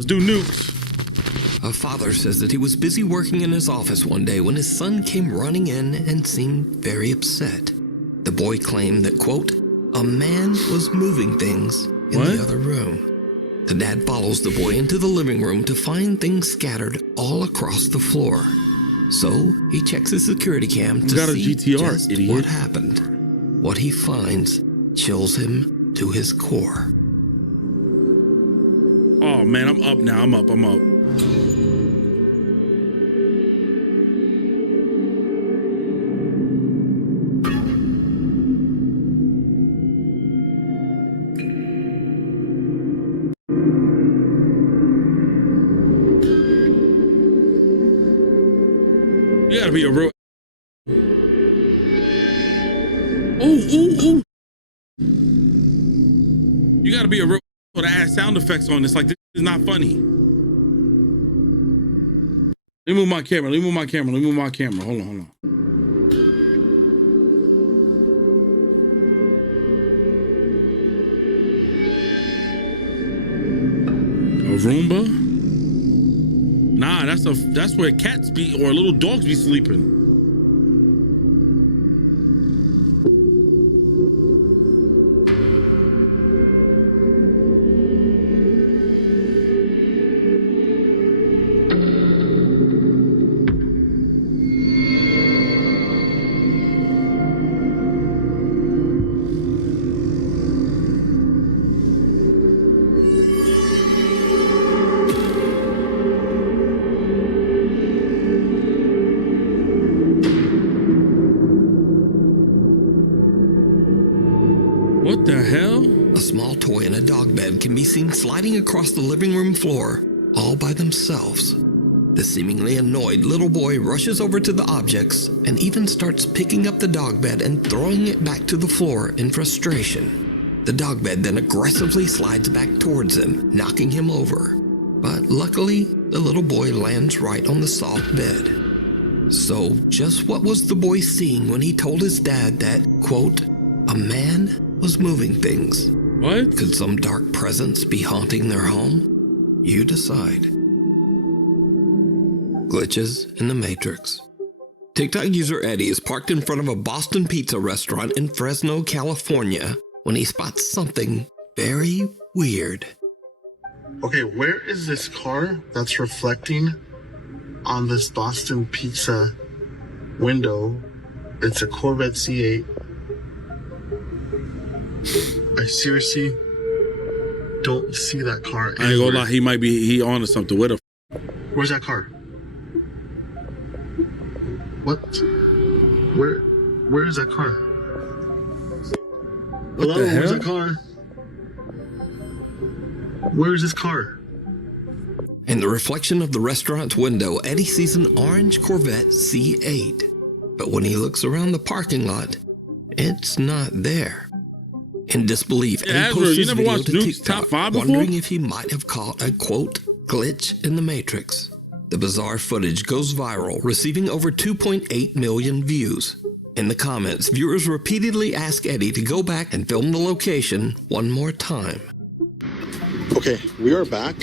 Let's do nukes. A father says that he was busy working in his office one day when his son came running in and seemed very upset. The boy claimed that, quote, a man was moving things in the other room. The dad follows the boy into the living room to find things scattered all across the floor. So he checks his security cam to see just what happened. What he finds chills him to his core. Oh man, I'm up now. I'm up. You gotta be a real. Ooh. You gotta be a real to add sound effects on this. Like, this is not funny. Let me move my camera. Hold on. A Roomba? Nah, that's where cats be or little dogs be sleeping. What the hell? A small toy in a dog bed can be seen sliding across the living room floor all by themselves. The seemingly annoyed little boy rushes over to the objects and even starts picking up the dog bed and throwing it back to the floor in frustration. The dog bed then aggressively slides back towards him, knocking him over. But luckily, the little boy lands right on the soft bed. So just what was the boy seeing when he told his dad that, quote, a man was moving things? What? Could some dark presence be haunting their home? You decide. Glitches in the Matrix. TikTok user Eddie is parked in front of a Boston pizza restaurant in Fresno, California, when he spots something very weird. Okay, where is this car that's reflecting on this Boston pizza window? It's a Corvette C8. I seriously don't see that car anywhere. I ain't gonna lie, he on to something. Where the Where's that car? What? Where is that car? What the hell? Where's that car? Where is this car? In the reflection of the restaurant's window, Eddie sees an orange Corvette C8. But when he looks around the parking lot, it's not there. In disbelief, Eddie posts his video to TikTok, wondering if he might have caught a, quote, glitch in the Matrix. The bizarre footage goes viral, receiving over 2.8 million views. In the comments, viewers repeatedly ask Eddie to go back and film the location one more time. Okay, we are back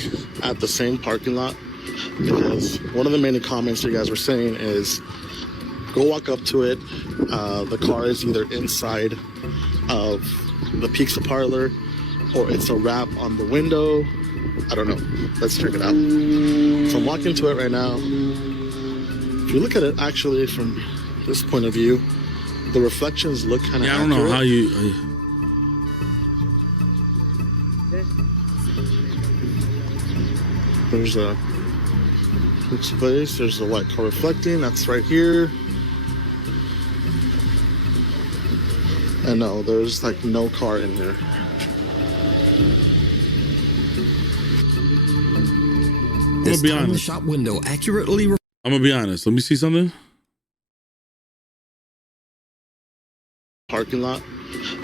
at the same parking lot because one of the many comments you guys were saying is go walk up to it. The car is either inside of the pizza parlor or it's a wrap on the window. I don't know. Let's check it out. So I'm walking to it right now. If you look at it actually from this point of view, the reflections look kind of accurate. I don't know how you... There's a place. There's a white car reflecting. That's right here. And no, there's like no car in here. This time the shop window accurately... I'm gonna be honest. Let me see something. Parking lot.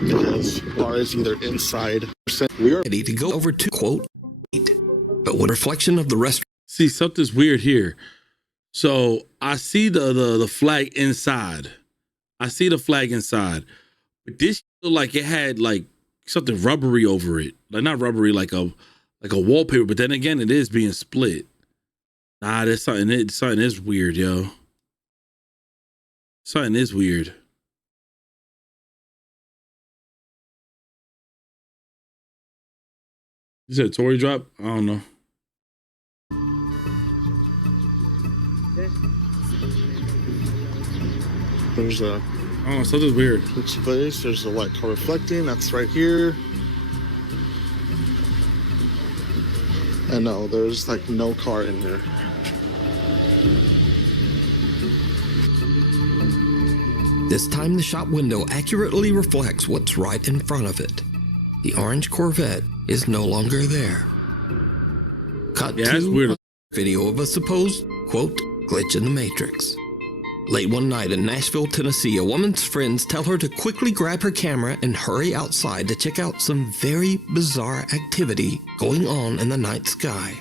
Because car is either inside. We are ready to go over to, quote, but with reflection of the restaurant. See, something's weird here. So I see the flag inside. I see the flag inside. But this looked like it had like something rubbery over it. Like not rubbery, like like a wallpaper, but then again, it is being split. Nah, there's something. Something is weird, yo. Something is weird. You said Tory drop? I don't know. There's a I don't know. Something's weird. It's place. There's a white car reflecting. That's right here. And no, there's like no car in here. This time, the shop window accurately reflects what's right in front of it. The orange Corvette is no longer there. Cut Yeah, that's to weird. a video of a supposed, quote, glitch in the Matrix. Late one night in Nashville, Tennessee, a woman's friends tell her to quickly grab her camera and hurry outside to check out some very bizarre activity going on in the night sky.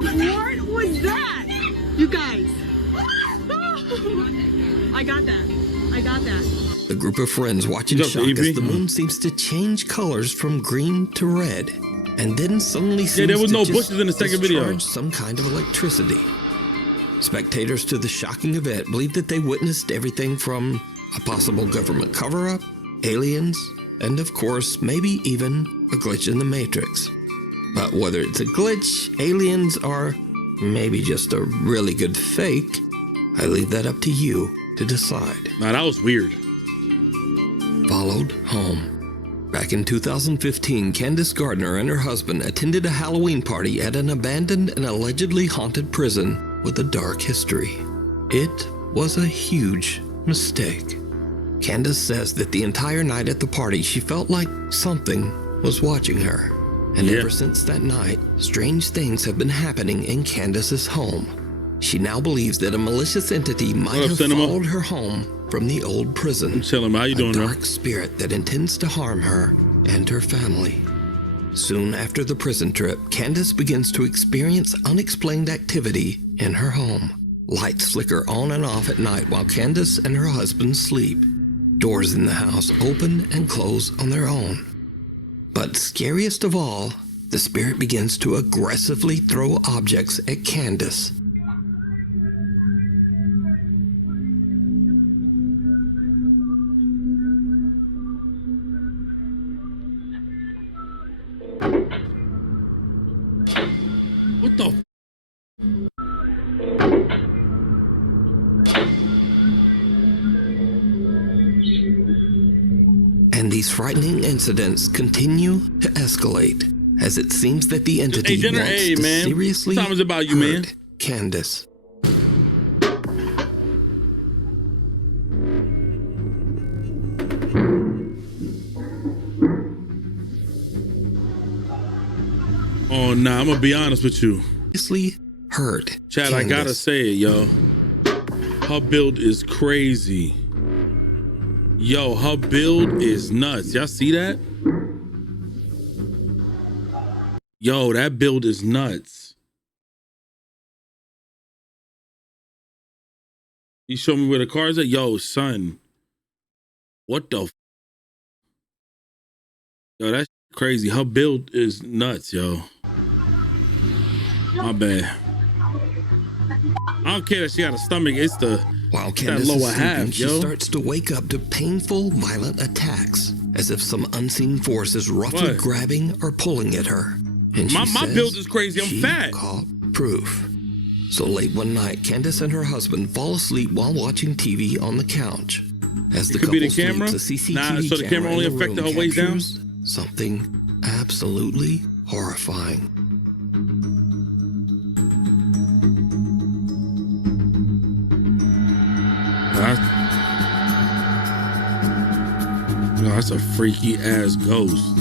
What was that? You guys. I got that. The group of friends watch in What's up, shock as EP? the moon seems to change colors from green to red, and then suddenly seems there was to no just bushes in the second video. discharge some kind of electricity. Spectators to the shocking event believe that they witnessed everything from a possible government cover-up, aliens, and of course, maybe even a glitch in the Matrix. But whether it's a glitch, aliens, or maybe just a really good fake, I leave that up to you to decide. Nah, that was weird. Followed home. Back in 2015, Candace Gardner and her husband attended a Halloween party at an abandoned and allegedly haunted prison with a dark history. It was a huge mistake. Candace says that the entire night at the party, she felt like something was watching her. And Yeah. ever since that night, strange things have been happening in Candace's home. She now believes that a malicious entity might What up, have Cinema? followed her home from the old prison. I'm chilling. How you doing, A bro? dark spirit that intends to harm her and her family. Soon after the prison trip, Candace begins to experience unexplained activity in her home. Lights flicker on and off at night while Candace and her husband sleep. Doors in the house open and close on their own. But scariest of all, the spirit begins to aggressively throw objects at Candace. What the? And these frightening incidents continue to escalate as it seems that the entity Jenner, wants hey, to man. seriously What time is it about you, man? hurt Candace. Oh, nah, I'm gonna be honest with you. Seriously hurt Chad, I gotta Candace. say it, yo. Her build is crazy. Yo, her build is nuts. Y'all see that? Yo, that build is nuts. You show me where the car's at? Yo, son. What the? Yo, that's crazy. Her build is nuts, yo. My bad. I don't care that she got a stomach. It's the While that Candace is lower sleeping, half, she yo. starts to wake up to painful, violent attacks, as if some unseen force is roughly What? grabbing or pulling at her. And she My says build is crazy. I'm she fat. caught proof. So late one night, Candace and her husband fall asleep while watching TV on the couch. As the It could couple be the camera? sleeps, a CCTV Nah, so the camera only in the affected room her waist down? captures something absolutely horrifying. No, that's a freaky ass ghost.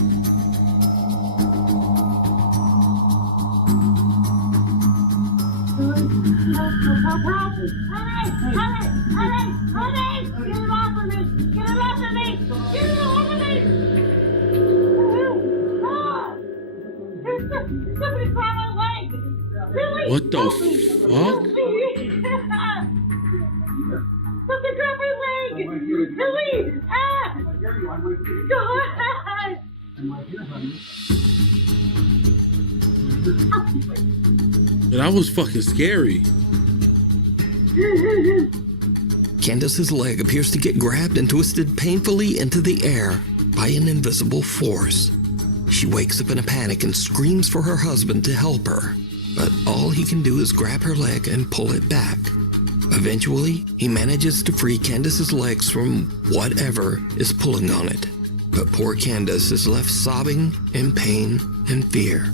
What the fuck? Something grabbed my leg! Billy! Ah! God! That was fucking scary. Candace's leg appears to get grabbed and twisted painfully into the air by an invisible force. She wakes up in a panic and screams for her husband to help her, but all he can do is grab her leg and pull it back. Eventually, he manages to free Candace's legs from whatever is pulling on it, but poor Candace is left sobbing in pain and fear.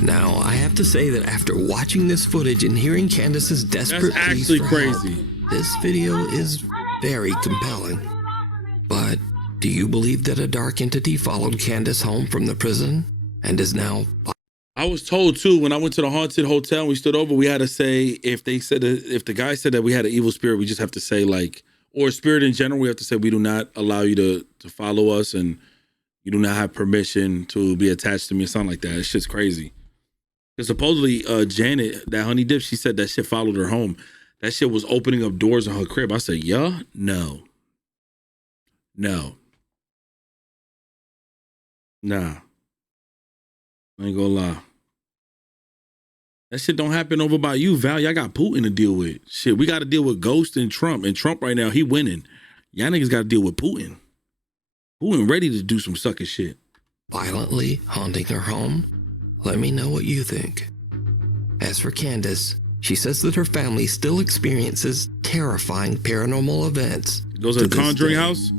Now, I have to say that after watching this footage and hearing Candace's desperate That's pleas actually for crazy. help, this video is very compelling. But do you believe that a dark entity followed Candace home from the prison and is now... I was told too when I went to the haunted hotel and we stood over, we had to say if the guy said that we had an evil spirit, we just have to say like, or spirit in general, we have to say we do not allow you to follow us and you do not have permission to be attached to me or something like that. It's just crazy. Because supposedly Janet, that honey dip, she said that shit followed her home. That shit was opening up doors in her crib. I said, yeah, no. Nah. I ain't gonna lie. That shit don't happen over by you, Val. Y'all got Putin to deal with. Shit, we got to deal with Ghost and Trump. And Trump right now, he winning. Y'all niggas got to deal with Putin. Putin ready to do some sucker shit. Violently haunting her home? Let me know what you think. As for Candace, she says that her family still experiences terrifying paranormal events. Goes to the Conjuring house?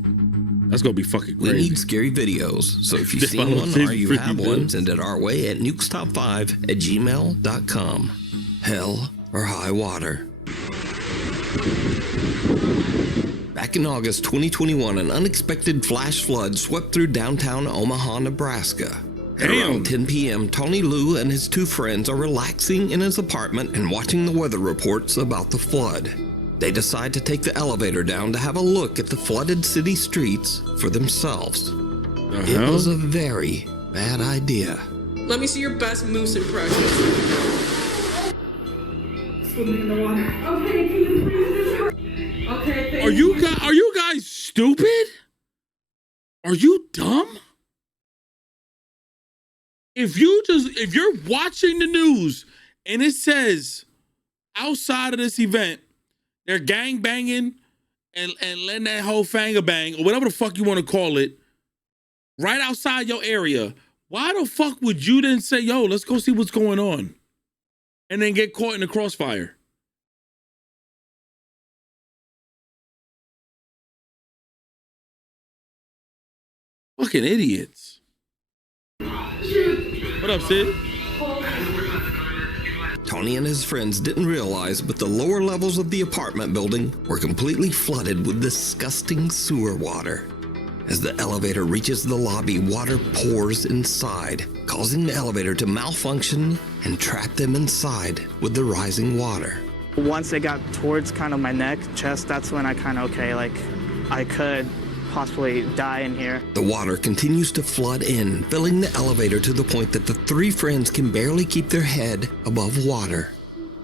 That's gonna be fucking crazy. We need scary videos, so if you've seen one or you have one, send it our way at nukestop5@gmail.com. Hell or high water. Back in August 2021, an unexpected flash flood swept through downtown Omaha, Nebraska. At around 10 p.m., Tony Liu and his two friends are relaxing in his apartment and watching the weather reports about the flood. They decide to take the elevator down to have a look at the flooded city streets for themselves. It was a very bad idea. Let me see your best moose impression. Swimming in the water. Okay, can you please just... Okay, thank Are you guys stupid? Are you dumb? If you're watching the news and it says outside of this event, they're gang banging and letting that whole fanga bang or whatever the fuck you want to call it right outside your area, why the fuck would you then say, yo, let's go see what's going on? And then get caught in the crossfire? Fucking idiots. What up, Sid? Tony and his friends didn't realize, but the lower levels of the apartment building were completely flooded with disgusting sewer water. As the elevator reaches the lobby, water pours inside, causing the elevator to malfunction and trap them inside with the rising water. Once it got towards kind of my neck, chest, that's when I kind of, I could possibly die in here. The water continues to flood in, filling the elevator to the point that the three friends can barely keep their head above water.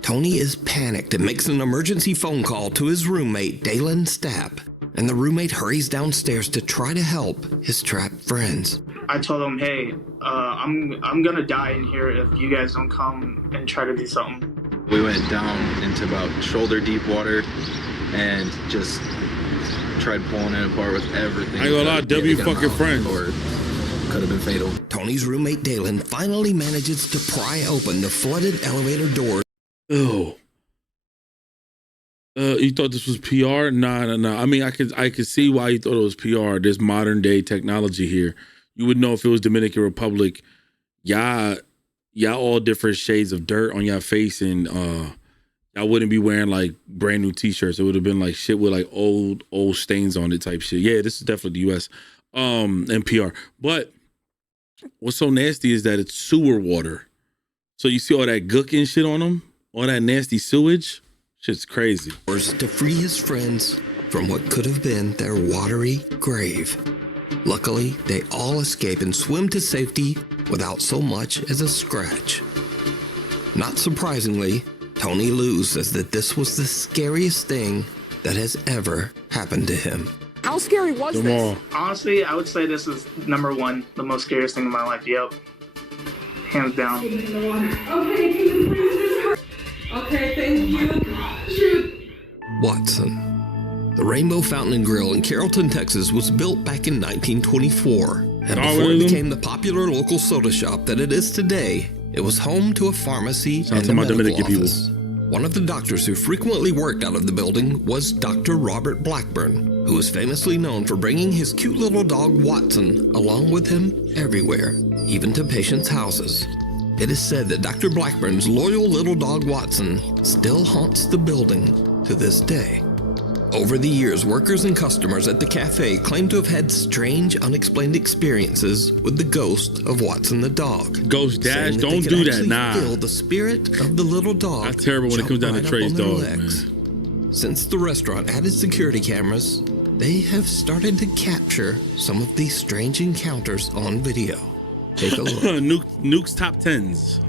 Tony is panicked and makes an emergency phone call to his roommate, Dalen Stapp, and the roommate hurries downstairs to try to help his trapped friends. I told them, hey, I'm gonna die in here if you guys don't come and try to do something. We went down into about shoulder deep water and just tried pulling it apart with everything. I ain't gonna lie, W fucking friends. Or could have been fatal. Tony's roommate Dalen finally manages to pry open the flooded elevator door. Oh. You thought this was PR? Nah. I mean, I could see why you thought it was PR. There's modern day technology here. You would know if it was Dominican Republic. Y'all all different shades of dirt on your face and y'all I wouldn't be wearing like brand new t-shirts. It would have been like shit with like old stains on it type shit. Yeah, this is definitely the US and PR. But what's so nasty is that it's sewer water. So you see all that gook and shit on them, all that nasty sewage. Shit's crazy. To free his friends from what could have been their watery grave. Luckily, they all escape and swim to safety without so much as a scratch. Not surprisingly, Tony Lou says that this was the scariest thing that has ever happened to him. How scary was this? Honestly, I would say this is number one, the most scariest thing in my life. Yep. Hands down. Okay, can you please just hurry? Okay, thank you. Shoot. Watson. The Rainbow Fountain and Grill in Carrollton, Texas was built back in 1924. And before it became the popular local soda shop that it is today, it was home to a pharmacy and a medical office. One of the doctors who frequently worked out of the building was Dr. Robert Blackburn, who was famously known for bringing his cute little dog Watson along with him everywhere, even to patients' houses. It is said that Dr. Blackburn's loyal little dog Watson still haunts the building to this day. Over the years, workers and customers at the cafe claim to have had strange, unexplained experiences with the ghost of Watson the dog. Ghost Dash, don't do that, nah. Feel the spirit of the little dog. That's terrible when it comes down to Trey's dog, man. Since the restaurant added security cameras, they have started to capture some of these strange encounters on video. Take a look. Nuke's top 10s.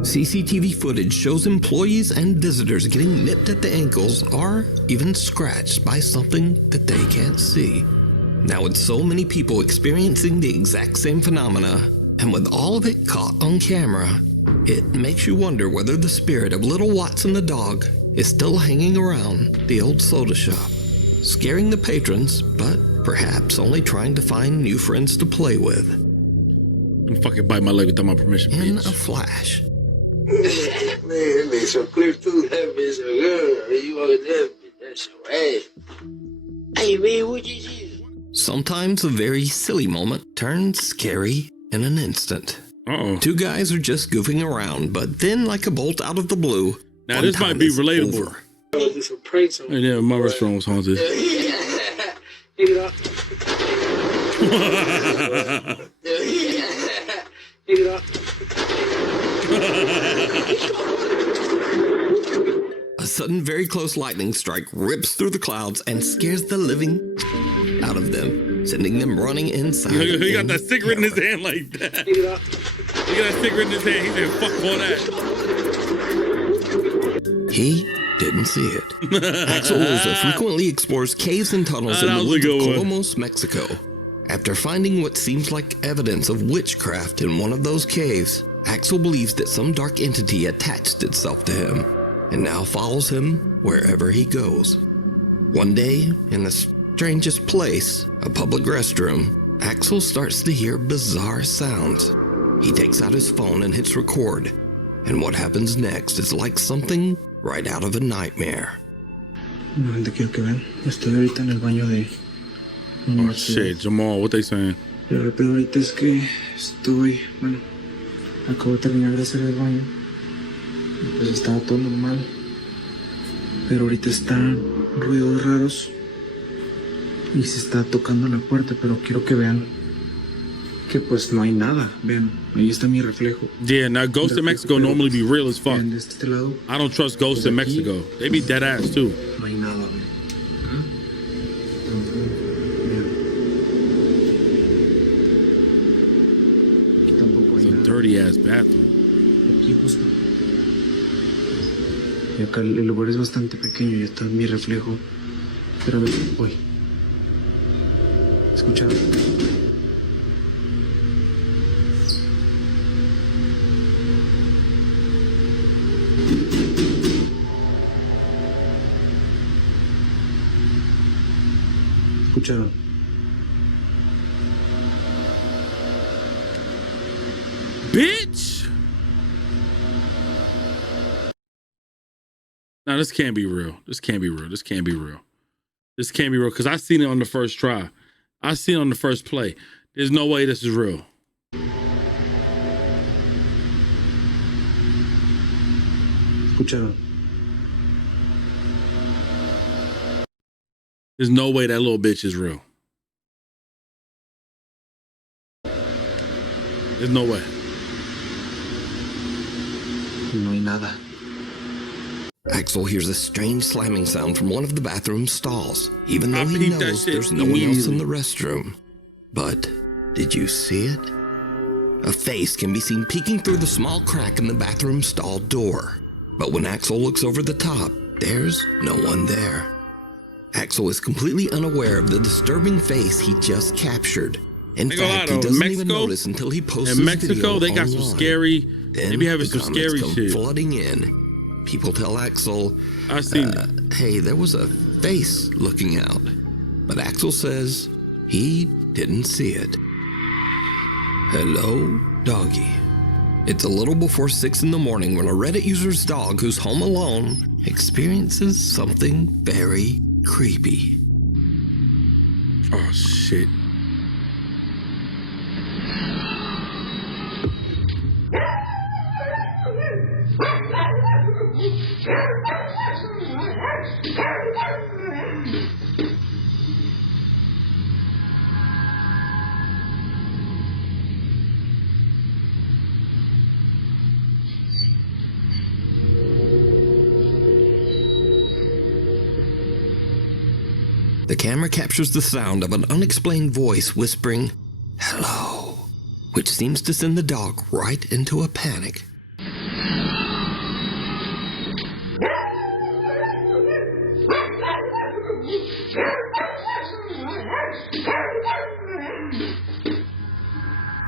CCTV footage shows employees and visitors getting nipped at the ankles or even scratched by something that they can't see. Now, with so many people experiencing the exact same phenomena, and with all of it caught on camera, it makes you wonder whether the spirit of little Watson the dog is still hanging around the old soda shop, scaring the patrons, but perhaps only trying to find new friends to play with. And fucking bite my leg without my permission, In bitch. a flash. Man, that makes so clear too. That bitch so good. You want that bitch? That's so ass. Hey man, what you see? Sometimes a very silly moment turns scary in an instant. Two guys are just goofing around, but then, like a bolt out of the blue, now this might be relatable. Over. I do some pranks on Yeah, my restaurant was haunted. Pick it up. Pick it up. A sudden, very close lightning strike rips through the clouds and scares the living out of them, sending them running inside. He got that cigarette in his hand like that. Pick it up. He got that cigarette in his hand. He said, fuck all that. He didn't see it. Axel Luza frequently explores caves and tunnels in the woods of Colomos, Mexico. After finding what seems like evidence of witchcraft in one of those caves, Axel believes that some dark entity attached itself to him and now follows him wherever he goes. One day, in the strangest place, a public restroom, Axel starts to hear bizarre sounds. He takes out his phone and hits record, and what happens next is like something right out of a nightmare. Te quiero que vean. Estoy ahorita en el baño de Oh shit, Jamal, what they saying? Pero lo peor ahorita es que acabo de terminar de hacer el baño. Y pues estaba todo normal. Pero ahorita están ruidos raros. Y se está tocando la puerta, pero quiero que vean que pues no hay nada. Vean, ahí está mi reflejo. Yeah, now ghosts in Mexico normally be real as fuck. De este lado. I don't trust ghosts in Mexico. They be dead ass too. No hay nada, vean. It's a dirty ass bathroom. Aquí justo. Y acá el lugar es bastante pequeño y está mi reflejo. Pero a ver, uy. ¿Escucharon? ¿Escucharon? Bitch! No, this can't be real. This can't be real. This can't be real. This can't be real because I seen it on the first try. I seen it on the first play. There's no way this is real. ¿Escucharon? There's no way that little bitch is real. There's no way. No hay nada. Axel hears a strange slamming sound from one of the bathroom stalls, even though he peeped that knows shit there's no one else in immediately. the restroom. But did you see it? A face can be seen peeking through the small crack in the bathroom stall door. But when Axel looks over the top, there's no one there. Axel is completely unaware of the disturbing face he just captured. In fact, he doesn't even notice until he posts in his Mexico, video they got online. some scary. They be having the some comments scary come shit. flooding in. People tell Axel, I seen it. hey, there was a face looking out. But Axel says he didn't see it. Hello, doggy. It's a little before 6 in the morning when a Reddit user's dog who's home alone experiences something very creepy. Oh, shit. The camera captures the sound of an unexplained voice whispering, "Hello," which seems to send the dog right into a panic.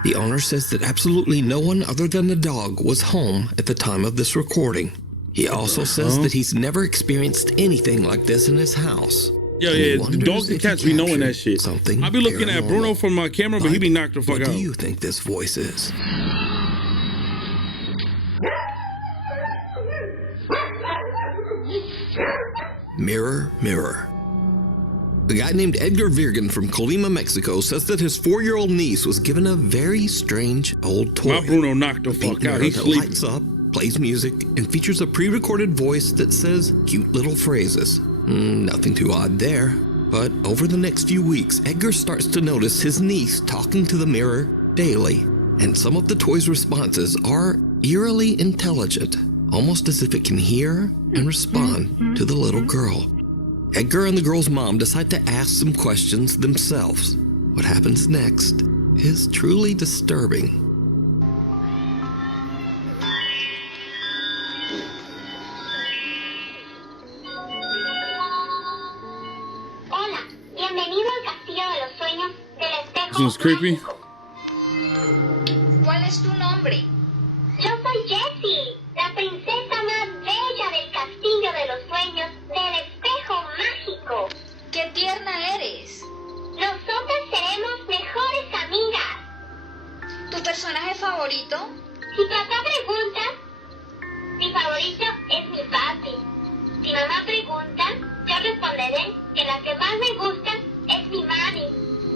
The owner says that absolutely no one other than the dog was home at the time of this recording. He also says that he's never experienced anything like this in his house. Yeah, And he yeah. wonders Dogs and if he cats be knowing that captured shit. something I be looking at Bruno paranormal. from my camera, but he be knocked the fuck What out. do you think this voice is? Mirror, mirror. A guy named Edgar Virgen from Colima, Mexico says that his 4-year-old niece was given a very strange old toy. My Bruno knocked the Pink fuck out. mirror He's that sleeping. lights up, plays music, and features a pre-recorded voice that says cute little phrases. Nothing too odd there. But over the next few weeks, Edgar starts to notice his niece talking to the mirror daily. And some of the toy's responses are eerily intelligent, almost as if it can hear and respond to the little girl. Edgar and the girl's mom decide to ask some questions themselves. What happens next is truly disturbing. Hola, bienvenido al Castillo de los Sueños del Espejo. This one's creepy. ¿Cuál es tu nombre? Yo soy Jessie, la princesa más bella del Castillo de los Sueños del Espejo Mágico. ¡Qué tierna eres! Nosotras seremos mejores amigas. ¿Tu personaje favorito? Si papá pregunta, mi favorito es mi papi. Si mamá pregunta, yo responderé que la que más me gusta es mi mami.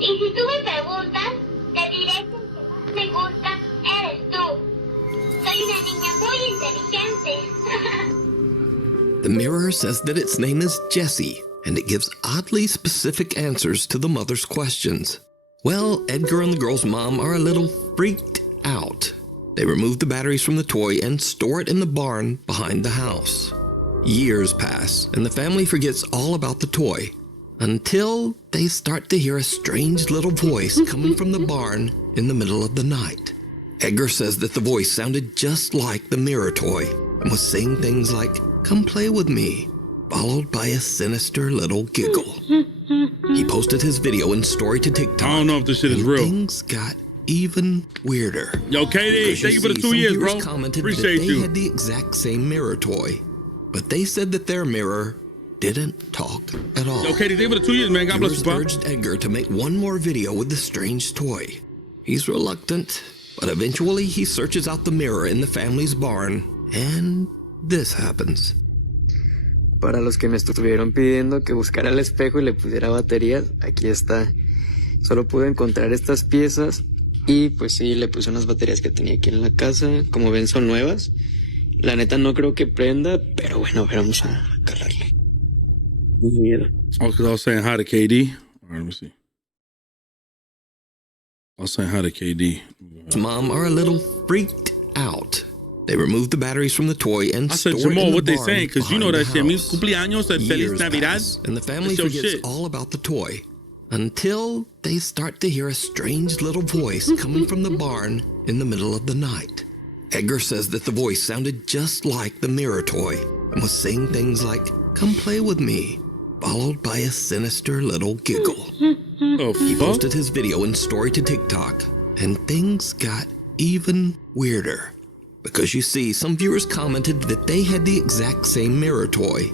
Y si tú me preguntas, te diré que el que más me gusta eres tú. Soy una niña muy inteligente. The mirror says that its name is Jessie, and it gives oddly specific answers to the mother's questions. Well, Edgar and the girl's mom are a little freaked out. They remove the batteries from the toy and store it in the barn behind the house. Years pass, and the family forgets all about the toy, until they start to hear a strange little voice coming from the barn in the middle of the night. Edgar says that the voice sounded just like the mirror toy and was saying things like, "Come play with me," followed by a sinister little giggle. He posted his video and story to TikTok. I don't know if this shit is real. Things got even weirder. Yo, KD, Because thank you for the see, 2 some years, viewers bro. commented Appreciate that they you. had the exact same mirror toy, but they said that their mirror didn't talk at all. Okay, thank you for the 2 years, man. God bless you, Viewers bro. urged Edgar to make one more video with the strange toy. He's reluctant, but eventually he searches out the mirror in the family's barn, and this happens. Para los que me estuvieron pidiendo que buscara el espejo y le pusiera baterías, aquí está. Solo pude encontrar estas piezas y pues sí, le puse unas baterías que tenía aquí en la casa. Como ven, son nuevas. La neta no creo que prenda, pero bueno, a ver, vamos a calarle. Miedo. Oh, because I was saying hi to KD. All right, let me see. I was saying hi to KD. Mom are a little freaked out. They removed the batteries from the toy and I said, stored it Jamal, in the what they barn saying? Because you know behind that the shit. Mi house. cumpleaños, el Feliz Years Navidad. pass, and the family That's your forgets shit. all about the toy until they start to hear a strange little voice coming from the barn in the middle of the night. Edgar says that the voice sounded just like the mirror toy and was saying things like, "Come play with me," followed by a sinister little giggle. Oh, He fuck? posted his video and story to TikTok, and things got even weirder. Because you see, some viewers commented that they had the exact same mirror toy,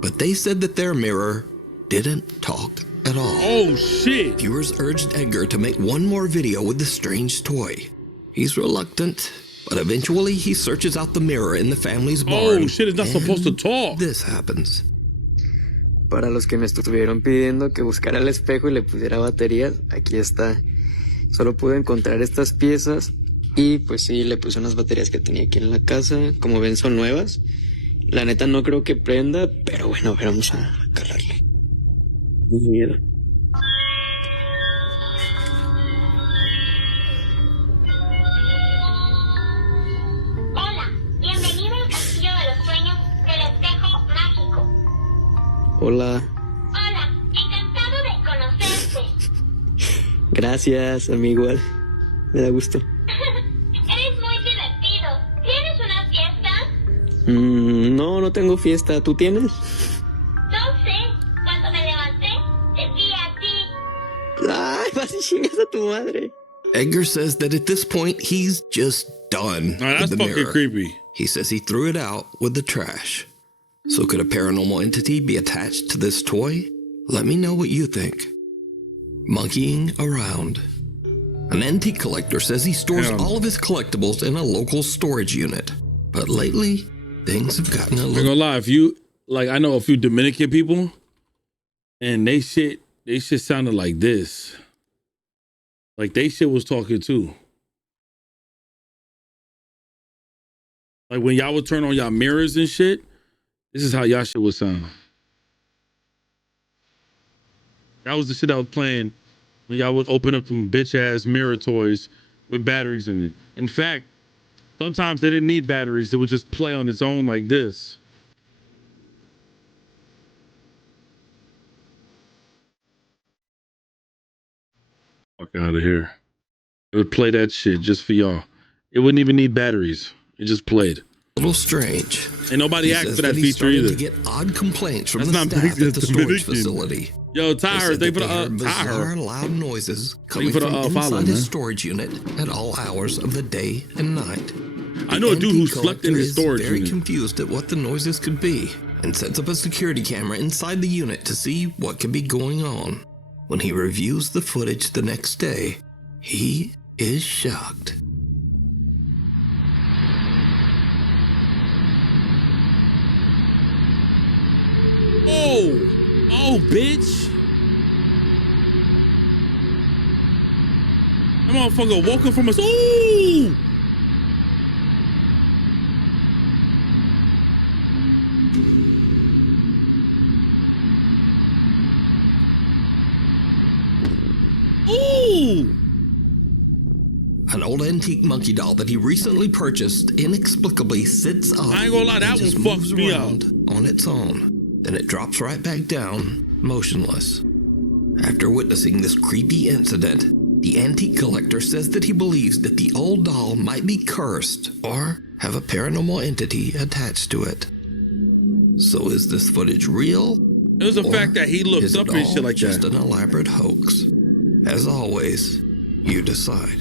but they said that their mirror didn't talk at all. Oh, shit. Viewers urged Edgar to make one more video with the strange toy. He's reluctant, but eventually he searches out the mirror in the family's barn. Oh, shit, it's not supposed to and talk. This happens. Para los que me estuvieron pidiendo que buscara el espejo y le pusiera baterías, aquí está. Solo pude encontrar estas piezas y pues sí, le puse unas baterías que tenía aquí en la casa. Como ven, son nuevas. La neta no creo que prenda, pero bueno, a ver, vamos a calarle. Miedo. Hola, bienvenido al castillo de los sueños del espejo mágico. Hola. Hola, encantado de conocerte. Gracias, amigo. Me da gusto. Eres muy divertido. ¿Tienes una fiesta? No, no tengo fiesta. ¿Tú tienes? No sé. Cuando me levanté, te vi a ti. Ay, vas y chingas a tu madre. Edgar says that at this point, he's just done Oh, that's with the fucking mirror. creepy. He says he threw it out with the trash. So could a paranormal entity be attached to this toy? Let me know what you think. Monkeying around. An antique collector says he stores Damn. all of his collectibles in a local storage unit. But lately, things have gotten a I'm little... gonna lie, if you like, I know a few Dominican people, and they shit sounded like this. Like they shit was talking too. Like when y'all would turn on y'all mirrors and shit, this is how y'all shit would sound. That was the shit I was playing when y'all would open up some bitch ass mirror toys with batteries in it. In fact, sometimes they didn't need batteries. They would just play on its own like this. Fuck out of here. It would play that shit just for y'all. It wouldn't even need batteries. It just played. A little strange. Ain't nobody He asked says for that he feature started either. to get odd complaints from That's the not staff Dominican, at the it's storage Dominican. facility. Yo, They Tyler, said they that put they a heard bizarre, Tyler. loud noises coming you for the, from inside follow, his man. storage unit at all hours of the day and night. I know a dude who antique slept in collector his is storage very unit. confused at what the noises could be and sets up a security camera inside the unit to see what could be going on. When he reviews the footage the next day, he is shocked. Oh, bitch. That motherfucker woke up from us. Ooh. Ooh. An old antique monkey doll that he recently purchased inexplicably sits up I ain't gonna lie, that and just one fucked moves me up. around on its own. Then it drops right back down, motionless. After witnessing this creepy incident, the antique collector says that he believes that the old doll might be cursed or have a paranormal entity attached to it. So is this footage real? It was the fact that he looked is up it and shit all like just that. an elaborate hoax? As always, you decide.